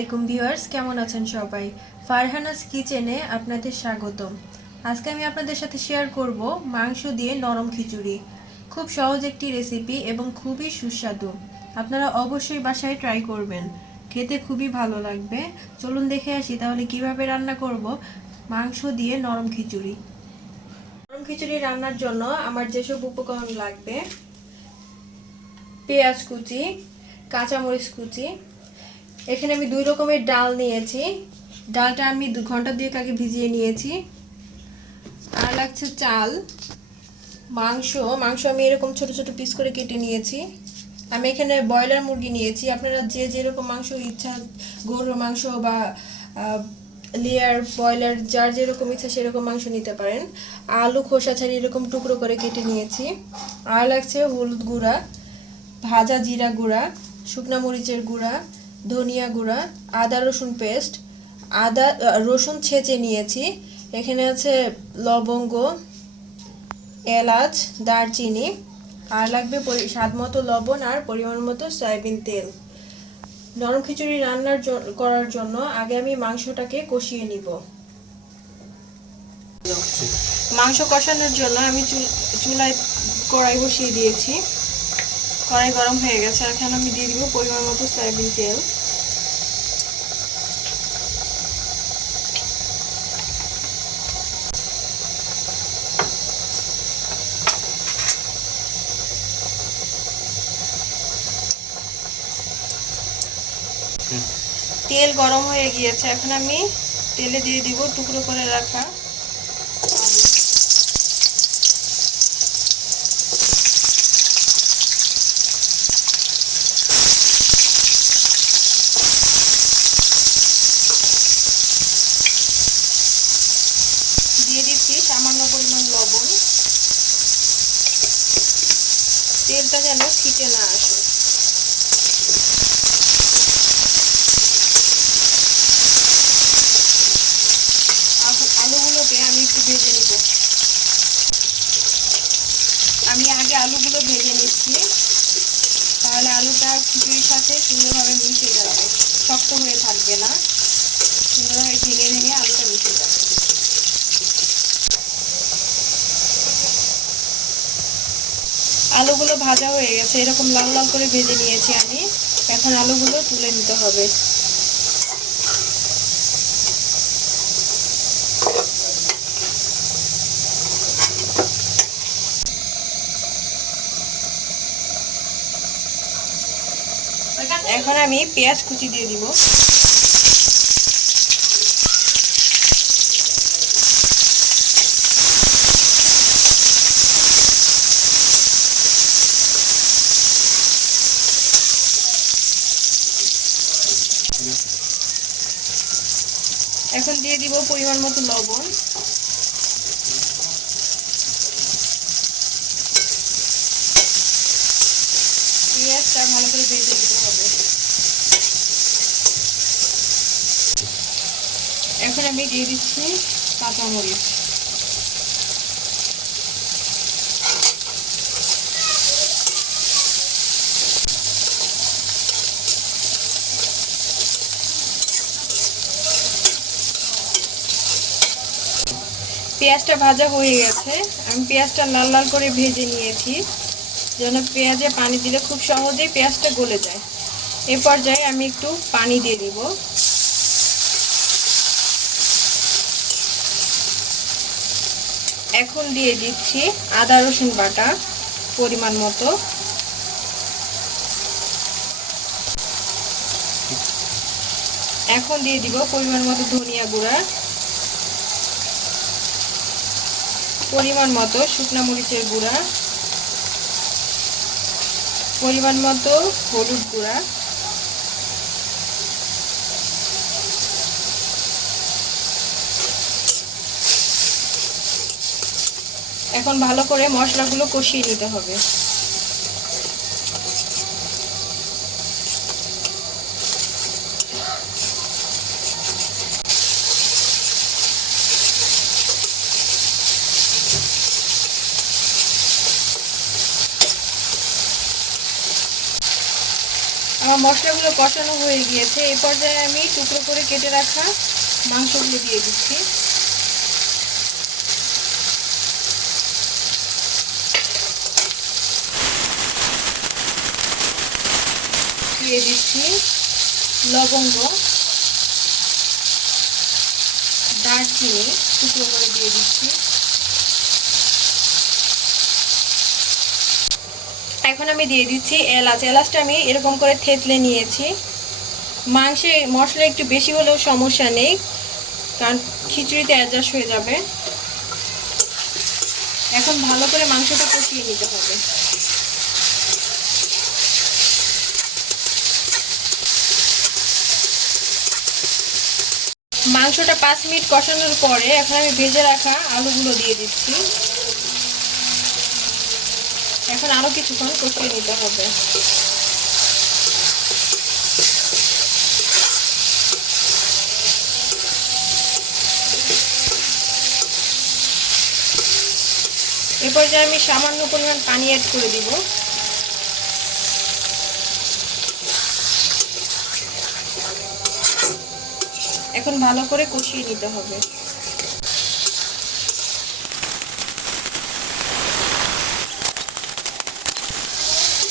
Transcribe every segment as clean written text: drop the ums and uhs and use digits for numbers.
আলাইকুম ভিউয়ার্স, কেমন আছেন সবাই? ফারহানাস কিচেনে আপনাদের স্বাগতম। আজকে আমি আপনাদের সাথে শেয়ার করব মাংস দিয়ে নরম খিচুড়ি। খুব সহজ একটি রেসিপি এবং খুবই সুস্বাদু। আপনারা অবশ্যই বাসায় ট্রাই করবেন, খেতে খুবই ভালো লাগবে। চলুন দেখে আসি তাহলে কিভাবে রান্না করব মাংস দিয়ে নরম খিচুড়ি। নরম খিচুড়ি রান্নার জন্য আমার যেসব উপকরণ লাগবে: পেঁয়াজ কুচি, কাঁচামরিচ কুচি, এখানে আমি দুই রকমের ডাল নিয়েছি। ডালটা আমি 2 ঘন্টা আগে ভিজিয়ে নিয়েছি। আর লাগছে চাল, মাংস আমি এরকম ছোট ছোট পিস করে কেটে নিয়েছি। আমি এখানে ব্রয়লার মুরগি নিয়েছি। আপনারা যে যেরকম মাংস ইচ্ছা, গরুর মাংস বা লেয়ার ব্রয়লার, যার যেরকম ইচ্ছা সেরকম মাংস নিতে পারেন। আলু খোসা ছাড়িয়ে এরকম টুকরো করে কেটে নিয়েছি। আর লাগছে হলুদ গুঁড়া, ভাজা জিরা গুঁড়া, শুকনা মরিচের গুঁড়া, ধনিয়া গুঁড়া, আদা রসুন পেস্ট, রসুন ছেঁচে নিয়েছি। এখানে আছে লবঙ্গ, এলাচ, দারচিনি। আর লাগবে স্বাদ মতো লবণ আর পরিমাণ মতো সয়াবিন তেল। নরম খিচুড়ি করার জন্য আগে আমি মাংসটাকে কষিয়ে নিব। মাংস কষানোর জন্য আমি চুলায় কড়াই বসিয়ে দিয়েছি। কড়াই গরম হয়ে গেছে। এখন আমি দিয়ে দিব পরিমাণ মতো সয়াবিন তেল। তেল গরম হয়ে গিয়েছে। এখন আমি তেলে দিয়ে দিব টুকরো করে রাখা দিয়ে দিচ্ছি সামান্য পরিমাণ লবণ। তেলটা যেন ছিটে না আসে। আলুগুলোকে আমি একটু ভেজে নিব। আমি আগে আলুগুলো ভেজে নিচ্ছি, তাহলে আলুটা খিচুড়ির সাথে সুন্দরভাবে মিশে যাবে, শক্ত হয়ে থাকবে না, সুন্দরভাবে ভেঙে ভেঙে আলুটা মিশে যাবে। আলুগুলো ভাজা হয়ে গেছে, এরকম লাল লাল করে ভেজে নিয়েছি আমি। এখন আলুগুলো তুলে নিতে হবে। এখন আমি পেঁয়াজ কুচি দিয়ে দিব। এখন দিয়ে দিব পরিমাণ মতো লবণ। পেঁয়াজটা ভালো করে ভেজে দিতে হবে। এখন আমি দিয়ে দিচ্ছি কাঁচামরিচ। পেঁয়াজটা ভাজা হয়ে গেছে। আমি পেঁয়াজটা লাল লাল করে ভেজে নিয়েছি, যেন পেঁয়াজে পানি দিলে খুব সহজেই পেঁয়াজটা গলে যায়। এ পর্যায়ে আমি একটু পানি দিয়ে দিব। এখন দিয়ে দিচ্ছি আদা রসুন বাটা পরিমাণ মতো। এখন দিয়ে দিব পরিমাণ মতো ধনিয়া গুঁড়া, পরিমাণ মতো শুকনা মরিচের গুঁড়া, পরিমাণ মতো হলুদ গুঁড়া, এখন ভালো করে মশলাগুলো কষিয়ে নিতে হবে। আমার মশলাগুলো কষানো হয়ে গিয়েছে। এই পর্যায়ে আমি টুকরো করে কেটে রাখা মাংসগুলো দিয়ে দিচ্ছি। দিয়ে দিচ্ছি লবঙ্গ, দারচিনি টুকরো করে দিয়ে দিচ্ছি। এখন আমি দিয়ে দিচ্ছি এলাচ। এলাচটা আমি এরকম করে থেতলে নিয়েছি। মাংসে মশলা একটু বেশি হলেও সমস্যা নেই, কারণ খিচুড়িতে অ্যাডজাস্ট হয়ে যাবে। এখন ভালো করে মাংসটা কষিয়ে নিতে হবে। মাংসটা 5 মিনিট কষানোর পরে এখন আমি ভেজে রাখা আলুগুলো দিয়ে দিচ্ছি। এখন আরো কিছুক্ষণ কষিয়ে নিতে হবে। এই পর্যায়ে আমি সামান্য পরিমাণ পানি অ্যাড করে দিব। এখন ভালো করে কষিয়ে নিতে হবে।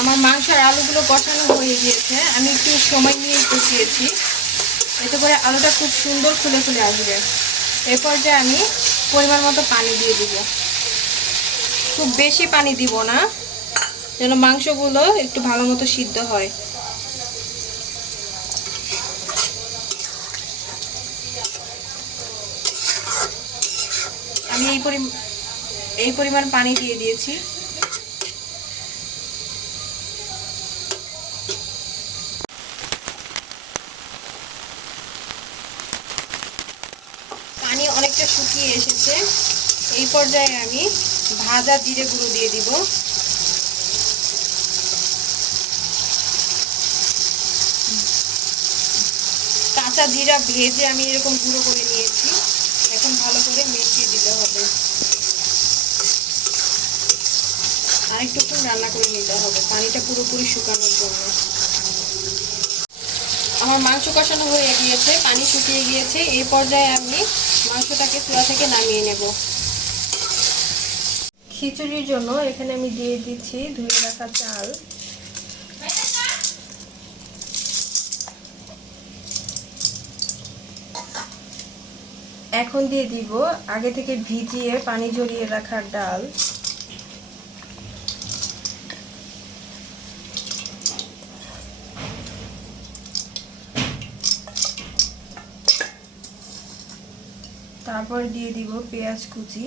আমার মাংস আর আলুগুলো কষানো হয়ে গিয়েছে। আমি একটু সময় নিয়ে কষিয়েছি, এতে করে আলুটা খুব সুন্দর ফুলে ফুলে আসবে। এই পর্যায়ে আমি পরিমাণ মতো পানি দিয়ে দিব। খুব বেশি পানি দিব না, যেন মাংসগুলো একটু ভালো মতো সিদ্ধ হয়। আমি এই পরিমাণ পানি দিয়ে দিয়েছি। পানি অনেকটা শুকিয়ে এসেছে। এই পর্যায়ে আমি ভাজা জিরে গুঁড়ো দিয়ে দিব। কাঁচা জিরা ভেজে আমি এরকম গুঁড়ো করে নিয়েছি। এখন ভালো করে মিশিয়ে দিতে হবে। আরেকটুক্ষণ রান্না করে নিতে হবে পানিটা পুরোপুরি শুকানোর জন্য। আমার মাংস কষানো হয়ে গিয়েছে, পানি শুকিয়ে গিয়েছে। এই পর্যায়ে আমি মাংসটাকে চুলা থেকে নামিয়ে নেব। খিচুড়ির জন্য এখানে আমি দিয়ে দিচ্ছি ধুয়ে রাখা চাল। এখন দিয়ে দিব আগে থেকে ভিজিয়ে পানি ঝরিয়ে রাখা ডাল। তারপর দিয়ে দিব পেঁয়াজ কুচি,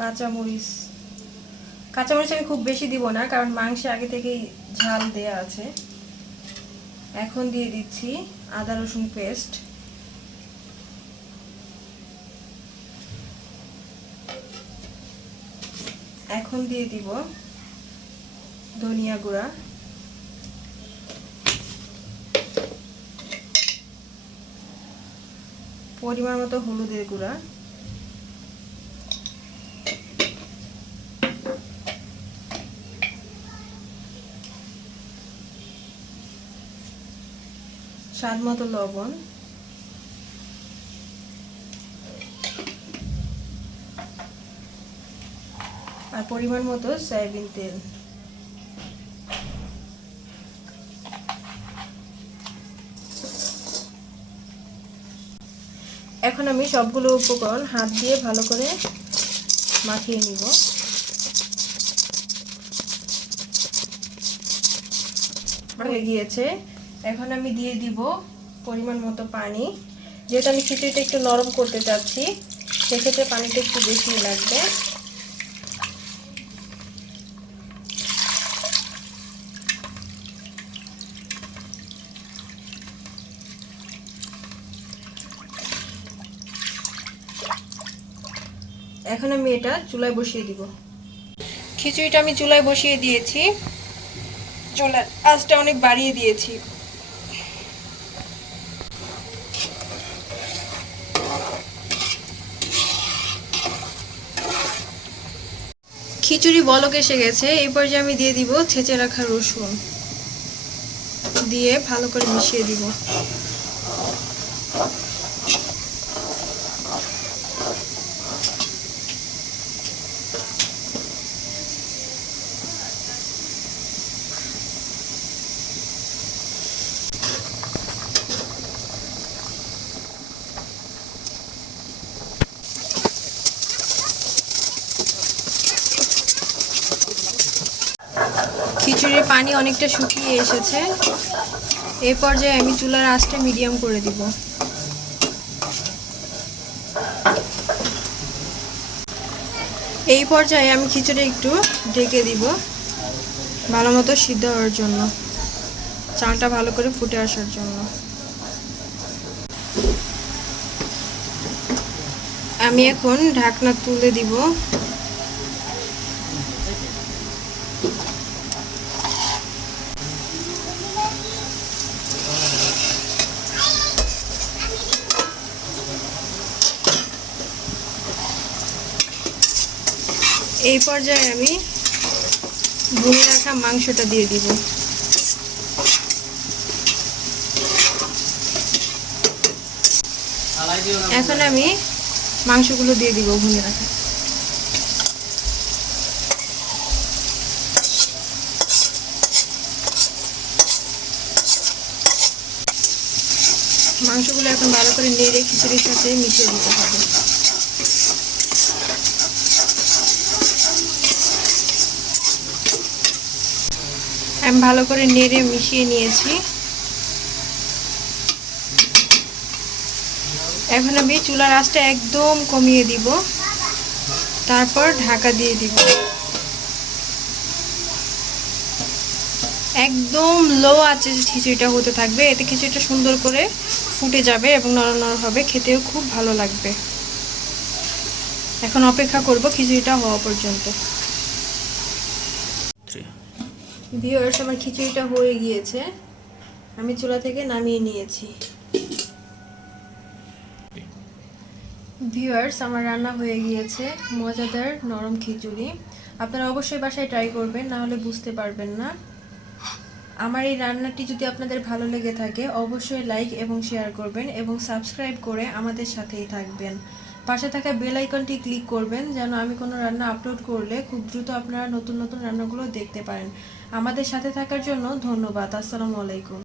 কাঁচামরিচ। কাঁচামরিচ আমি খুব বেশি দিব না, কারণ মাংসে আগে থেকেই ঝাল দেয়া আছে। এখন দিয়ে দিচ্ছি আদা রসুন পেস্ট। এখন দিয়ে দিব ধনিয়া গুঁড়া, পরিমাণ মতো হলুদের গুঁড়া, স্বাদ মতো লবণ, আর পরিমাণ মতো সয়াবিন তেল। এখন আমি সবগুলো উপকরণ হাত দিয়ে ভালো করে মাখিয়ে নিব। হয়ে গিয়েছে। এখন আমি দিয়ে দিব পরিমাণ মতো পানি। যেহেতু আমি খিচুড়িটা একটু নরম করতে চাচ্ছি, সেক্ষেত্রে পানিটা একটু বেশি লাগবে। এখন আমি এটা চুলায় বসিয়ে দিব। খিচুড়িটা আমি চুলায় বসিয়ে দিয়েছি। চুলার আঁচটা অনেক বাড়িয়ে দিয়েছি। খিচুড়ি বলক এসে গেছে। এই পর্যায়ে আমি দিয়ে দিব ছেঁচে রাখা রসুন, দিয়ে ভালো করে মিশিয়ে দিব। খিচুড়ির পানি অনেকটা শুকিয়ে এসেছে। এই পর্যায়ে আমি চুলার আঁচটা মিডিয়াম করে দিব। এই পর্যায়ে আমি খিচুড়ি একটু ঢেকে দিব ভালো মতো সিদ্ধ হওয়ার জন্য, চালটা ভালো করে ফুটে আসার জন্য। আমি এখন ঢাকনা তুলে দিব। এই পর্যায়ে আমি ভুনে রাখা মাংসটা দিয়ে দিব। এখন আমি মাংসগুলো দিয়ে দিব ভুনে রাখা। মাংসগুলো এখন ভালো করে নেড়ে খিচুড়ির সাথে মিশিয়ে দিতে হবে। আমি ভালো করে নেড়ে মিশিয়ে নিয়েছি। এখন আমি চুলার আঁচটা একদম কমিয়ে দিব, তারপর ঢাকা দিয়ে দিব। একদম লো আঁচে খিচুড়িটা হতে থাকবে, এতে খিচুড়িটা সুন্দর করে ফুটে যাবে এবং নরম নরম হবে, খেতেও খুব ভালো লাগবে। এখন অপেক্ষা করব খিচুড়িটা হওয়া পর্যন্ত। ভিউয়ার্স, আমার খিচুড়িটা হয়ে গিয়েছে, আমি চুলা থেকে নামিয়ে নিয়েছি। ভিউয়ার্স, আমার রান্না হয়ে গিয়েছে মজাদার নরম খিচুড়ি। আপনারা অবশ্যই বাসায় ট্রাই করবেন, না হলে বুঝতে পারবেন না। আমার এই রান্নাটি যদি আপনাদের ভালো লেগে থাকে অবশ্যই লাইক এবং শেয়ার করবেন এবং সাবস্ক্রাইব করে আমাদের সাথেই থাকবেন। পাশে থাকা বেল আইকনটি ক্লিক করবেন যেন আমি কোনো রান্না আপলোড করলে খুব দ্রুত আপনারা নতুন নতুন রান্নাগুলো দেখতে পারেন। আমাদের সাথে থাকার জন্য ধন্যবাদ। আসসালামু আলাইকুম।